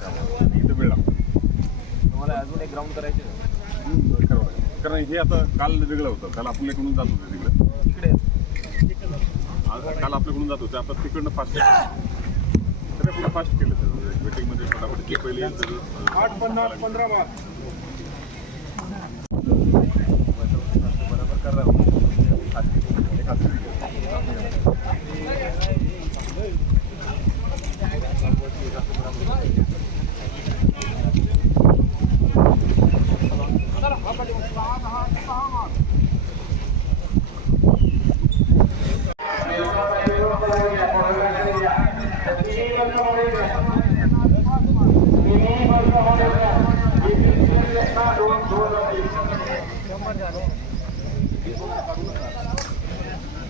त्यामुळे इथं वेळ लागतो तुम्हाला अजून एक ग्राउंड करायचे का? करावं लागेल. कारण हे आता काल वेगळं होतं. काल आपल्याकडून जात होतं तिकडे. इकडे आज काल आपल्याकडून जात होते. आता तिकडनं फास्ट तर आपण फास्ट केलं तर मीटिंगमध्ये फटाफट पहिले तर आठ पन्नास पंधरा बरोबर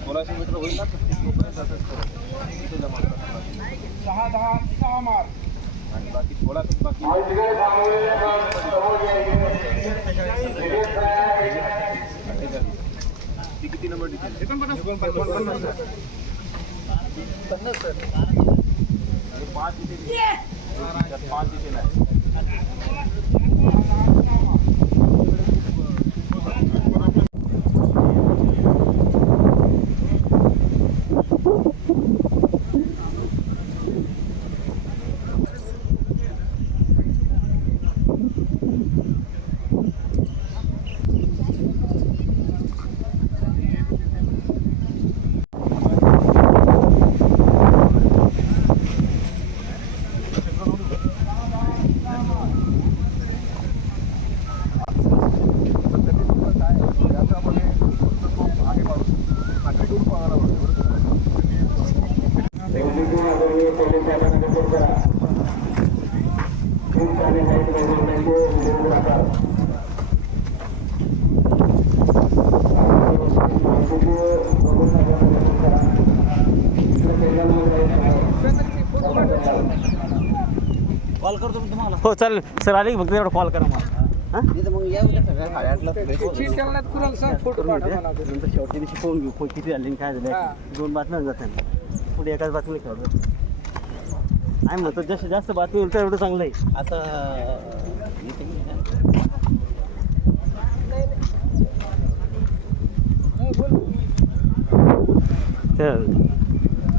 सोळाशे मीटर होईल ना सहा दहा सहा मार आणि बाकी थोडा बाकी ती किती नंबर डिटेल पन्नास सर पाच इथे पाच इथे नाही कॉल करतो मी तुम्हाला. हो चालेल. सर आले की फक्त एवढा कॉल करा मला. हां? इथं मग या उद्या सगळ्या साडेआठला चिठ्ठी टाकण्यात कुणाला सांग? फोटो पाठवा मला. नंतर दिवशी फोन घेऊ. फोन किती झाले आणि काय हा. झालं दोन बातम्या जातात. पुढे एकाच बातमी खेळतो नाही म्हणतो जसं जास्त बातमी होईल तर एवढं चांगलं आहे. आता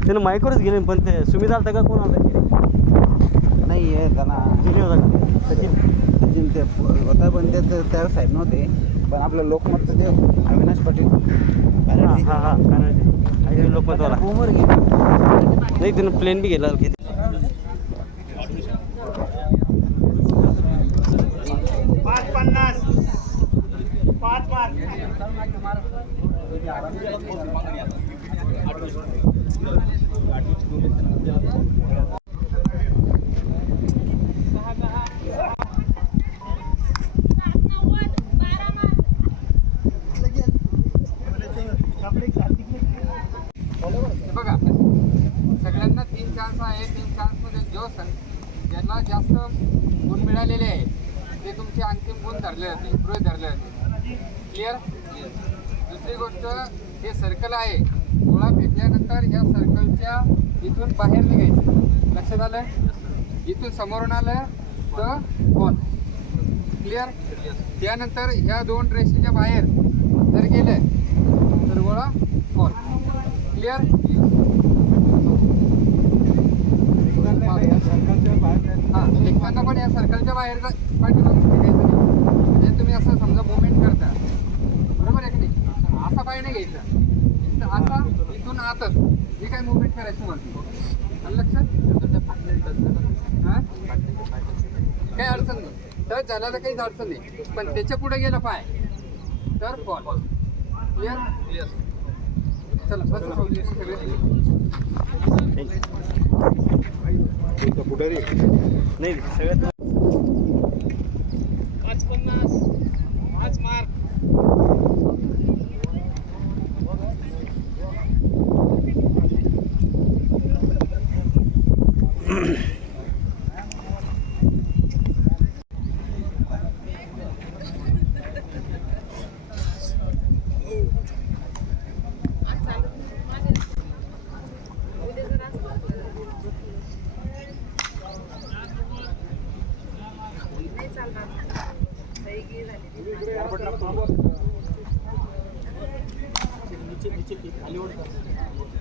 त्यानं माईकवरच गेले पण ते सुमित आलता का? कोण आलता? नाही आहे त्यांना सचिन. सचिन ते होता पण ते त्या साईड नव्हते. पण आपलं लोकमतचं ते अविनाश पाटील. हां कारण हां हां काय लोकमतवाला होमवर गेले नाही त्यानं प्लेन बी गेला किती. पाच पन्नास. पाच पाच गुण मिळालेले आहे ते तुमचे अंतिम गुण धरले जाते गृह धरले जाते क्लिअर दुसरी गोष्ट हे सर्कल आहे. गोळा फेकल्यानंतर या सर्कलच्या इथून बाहेर निघायचं. लक्षात आलं इथून समोरून आलं तर बॉल क्लिअर त्यानंतर ह्या दोन रेषेच्या बाहेर जर गेले तर गोळा बॉल क्लिअर हां लिखताना पण या सर्कलच्या बाहेर जा- फेकायचं नाही. म्हणजे तुम्ही असं समजा मुवमेंट करता. बरोबर आहे की नाही? असा पाय नाही घ्यायचा. तर असा इथून आतच. ही काय मुवमेंट करायची म्हणते आलं लक्षात? हा? काही अडचण नाही. टच झाला तर काहीच अडचण नाही. पण त्याच्या पुढे गेला पाय तर बॉल क्लिअर चला बस सगळे. नाही सगळ्यात पाच पन्नास. पाच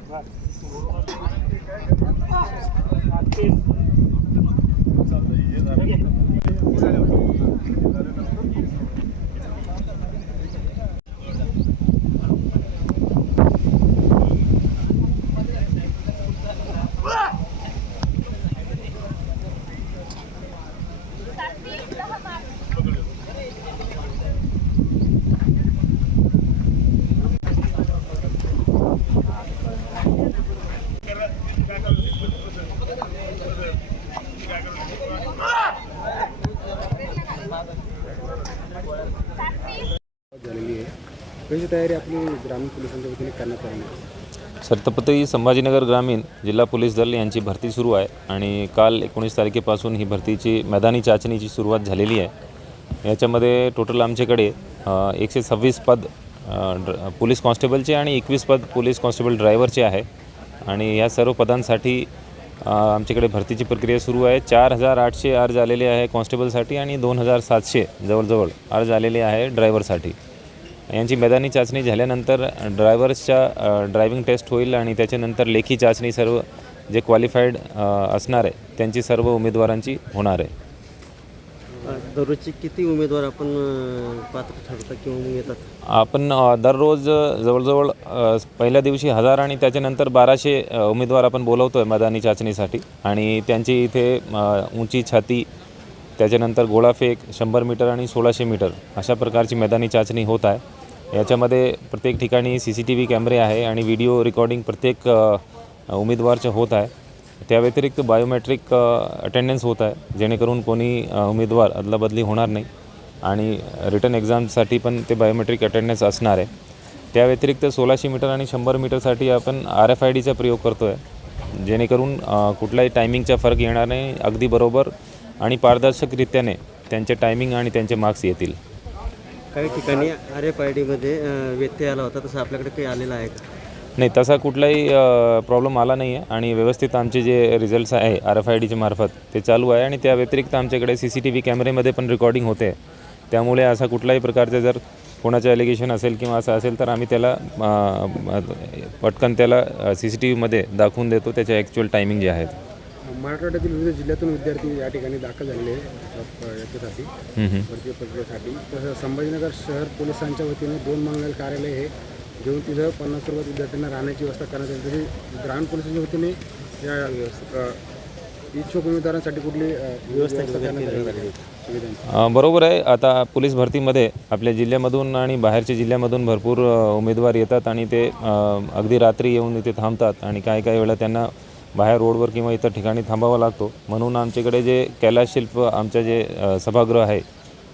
मार झालेली कशी तयारी आपली ग्रामीण पोलिसांच्या वतीने करण्यात आली. आहे? संभाजीनगर ग्रामीण जिल्हा पोलीस दल यांची भरती सुरू आहे आणि काल एकोणीस तारखेपासून ही भरतीची मैदानी चाचणीची सुरुवात झालेली आहे. याच्यामध्ये टोटल आमच्याकडे एकशे सव्वीस पद पोलीस कॉन्स्टेबलचे आणि एकवीस पद पोलीस कॉन्स्टेबल ड्रायव्हरचे आहे. आणि या सर्व पदांसाठी आमच्याकडे भरतीची प्रक्रिया सुरू आहे. चार हजार आठशे अर्ज आलेले आहे कॉन्स्टेबलसाठी आणि दोन हजार सातशे जवळजवळ अर्ज आलेले आहे ड्रायव्हरसाठी. यांची मैदानी चाचणी झाल्यानंतर ड्रायव्हर्सच्या ड्रायव्हिंग टेस्ट होईल आणि त्याच्यानंतर लेखी चाचणी सर्व जे क्वालिफाईड असणार आहे त्यांची सर्व उमेदवारांची होणार आहे. दररोजचे किती उमेदवार आपण पात्र ठरतात किंवा येतात? आपण दररोज जवळजवळ पहिल्या दिवशी हजार आणि त्याच्यानंतर बाराशे उमेदवार आपण बोलवतो आहे मैदानी चाचणीसाठी. आणि त्यांची इथे उंची छाती त्याच्यानंतर गोळाफेक शंभर मीटर आणि सोळाशे मीटर अशा प्रकारची मैदानी चाचणी होत आहे. याच्यामध्ये प्रत्येक ठिकाणी सी सी टी व्ही कॅमेरे आहे आणि व्हिडिओ रेकॉर्डिंग प्रत्येक उमेदवारच्या होत आहे. त्या व्यतिरिक्त बायोमेट्रिक अटेंडन्स होत आहे जेणेकरून कोणी उमेदवार अदलाबदली होणार नाही. आणि रिटर्न एक्झामसाठी पण ते बायोमेट्रिक अटेंडन्स असणार आहे. त्या व्यतिरिक्त सोळाशे मीटर आणि शंभर मीटरसाठी आपण आर एफ आय डीचा प्रयोग करतो आहे जेणेकरून कुठलाही टायमिंगचा फरक येणार नाही. अगदी बरोबर आणि पारदर्शकरित्याने त्यांचे टायमिंग आणि त्यांचे मार्क्स येतील. काही ठिकाणी आर एफ आय डीमध्ये व्यत्यय आला होता तसं आपल्याकडे काही आलेला आहे का? नाही तसा कुठलाही प्रॉब्लेम आला नाही आहे आणि व्यवस्थित आमचे जे रिझल्ट्स आहे आर एफ आय डीच्या मार्फत ते चालू आहे आणि त्या व्यतिरिक्त आमच्याकडे सी सी टी व्ही कॅमेरेमध्ये पण रेकॉर्डिंग होते. त्यामुळे असा कुठलाही प्रकारचे जर कोणाचं ॲलिगेशन असेल किंवा असं असेल तर आम्ही त्याला पटकन त्याला सी सी टी व्हीमध्ये दाखवून देतो त्याचे ॲक्च्युअल टायमिंग जे आहेत. मराठवाड्यातील विविध जिल्ह्यातून विद्यार्थी या ठिकाणी दाखल झालेले आहेत, याच्यासाठी. भरती प्रक्रियेसाठी तसं संभाजीनगर शहर पोलिसांच्या वतीने दोन मंगल कार्यालय हे घेऊन तिथं पन्नास रुपयात विद्यार्थ्यांना राहण्याची व्यवस्था करण्यात आली. तरी ग्रामीण पोलिसांच्या वतीने या इच्छुक उमेदवारांसाठी कुठली व्यवस्था बरोबर आहे. आता पोलीस भरतीमध्ये आपल्या जिल्ह्यामधून आणि बाहेरच्या जिल्ह्यामधून भरपूर उमेदवार येतात आणि ते अगदी रात्री येऊन इथे थांबतात आणि काही काही वेळा त्यांना बाहेर रोडवर किंवा इतर ठिकाणी थांबावा लागतो. म्हणून आमच्याकडे जे कैलास शिल्प आमचं जे सभागृह आहे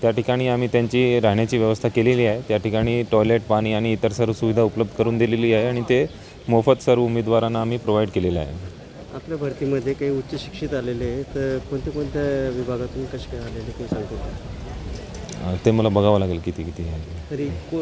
त्या ठिकाणी आम्ही त्यांची राहण्याची व्यवस्था केलेली आहे. त्या ठिकाणी टॉयलेट पाणी आणि इतर सर्व सुविधा उपलब्ध करून दिलेली आहे आणि ते मोफत सर्व उमेदवारांना आम्ही प्रोव्हाइड केलेलं आहे. आपल्या भरतीमध्ये काही उच्च शिक्षित आलेले आहे तर कोणत्या कोणत्या विभागातून कसे काय आलेले काही सांगतो ते मला बघावं लागेल किती किती आहे. तरी को